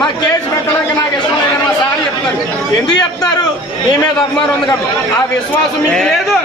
మా కేసు పెట్టడానికి నాకు ఇష్టం లేదని మా సార్ చెప్తారు. ఎందుకు చెప్తున్నారు? మీ మీద అభిమానం ఉంది కాబట్టి. ఆ విశ్వాసం మీకు లేదు.